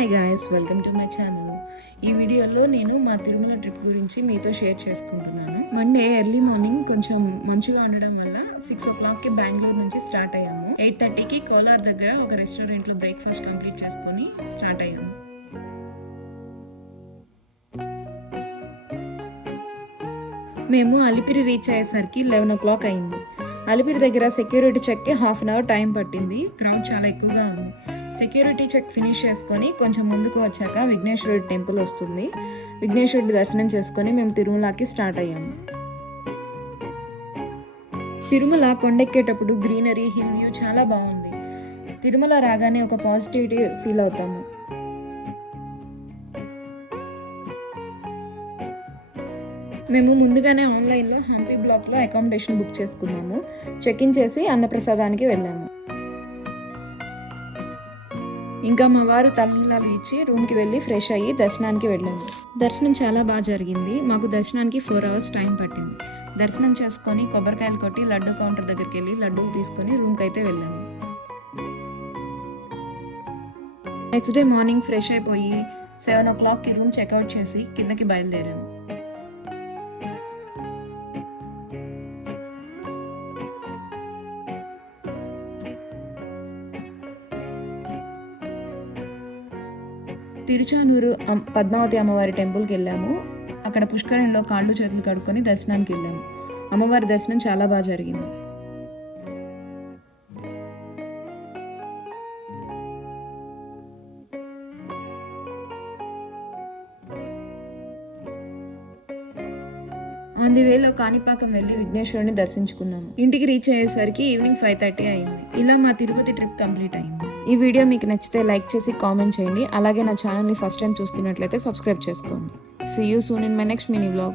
Hi guys, welcome to my channel. ఈ వీడియోలో నేను మా తిరుమల ట్రిప్ గురించి మీతో షేర్ చేసుకుంటున్నాను. మండే ఎర్లీ మార్నింగ్ కొంచెం మంచుగా ఉండడం వల్ల 6 o'clockకి బెంగళూరు నుంచి స్టార్ట్ అయ్యాము. 8:30కి కోలార్ దగ్గర ఒక రెస్టారెంట్లో బ్రేక్ఫాస్ట్ కంప్లీట్ చేసుకొని స్టార్ట్ అయ్యాము. మేము అలిపిరి రీచ్ అయ్యేసరికి 11 o'clock అయింది. అలిపిరి దగ్గర సెక్యూరిటీ చెక్కి 1/2 hour టైం పట్టింది. క్రౌడ్ చాలా ఎక్కువగా ఉంది. సెక్యూరిటీ చెక్ ఫినిష్ చేసుకొని కొంచెం ముందుకు వచ్చాక విఘ్నేశ్వరుడి టెంపుల్ వస్తుంది. విఘ్నేశ్వరుడి దర్శనం చేసుకొని మేము తిరుమలకి స్టార్ట్ అయ్యాము. తిరుమల కొండెక్కేటప్పుడు గ్రీనరీ, హిల్ వ్యూ చాలా బాగుంది. తిరుమల రాగానే ఒక పాజిటివిటీ ఫీల్ అవుతాము. మేము ముందుగానే ఆన్లైన్లో హంపి బ్లాక్లో అకామిడేషన్ బుక్ చేసుకున్నాము. చెక్ ఇన్ చేసి అన్నప్రసాదానికి వెళ్ళాము. ఇంకా మా వారు తలనీలాలు ఇచ్చి రూమ్కి వెళ్ళి ఫ్రెష్ అయ్యి దర్శనానికి వెళ్ళాము. దర్శనం చాలా బాగా జరిగింది. మాకు దర్శనానికి 4 hours టైం పట్టింది. దర్శనం చేసుకొని కొబ్బరికాయలు కొట్టి లడ్డు కౌంటర్ దగ్గరికి వెళ్ళి లడ్డూలు తీసుకొని రూమ్కి అయితే వెళ్ళాము. నెక్స్ట్ డే మార్నింగ్ ఫ్రెష్ అయిపోయి 7 o'clockకి రూమ్ చెక్అవుట్ చేసి కిందకి బయలుదేరాము. తిరుచానూరు పద్మావతి అమ్మవారి టెంపుల్కి వెళ్ళాము. అక్కడ పుష్కరంలో కాళ్ళు చేతులు కడుక్కొని దర్శనానికి వెళ్ళాము. అమ్మవారి దర్శనం చాలా బాగా జరిగింది. ఆన్ ది వేలో కాణిపాకం వెళ్ళి విఘ్నేశ్వరుని దర్శించుకున్నాము. ఇంటికి రీచ్ అయ్యేసరికి ఈవినింగ్ 5:30 అయింది. ఇలా మా తిరుపతి ట్రిప్ కంప్లీట్ అయింది. ఈ వీడియో మీకు నచ్చితే లైక్ చేసి కామెంట్ చేయండి. అలాగే నా ఛానల్ని ఫస్ట్ టైం చూస్తున్నట్లయితే సబ్స్క్రైబ్ చేసుకోండి. See you soon in my next mini vlog.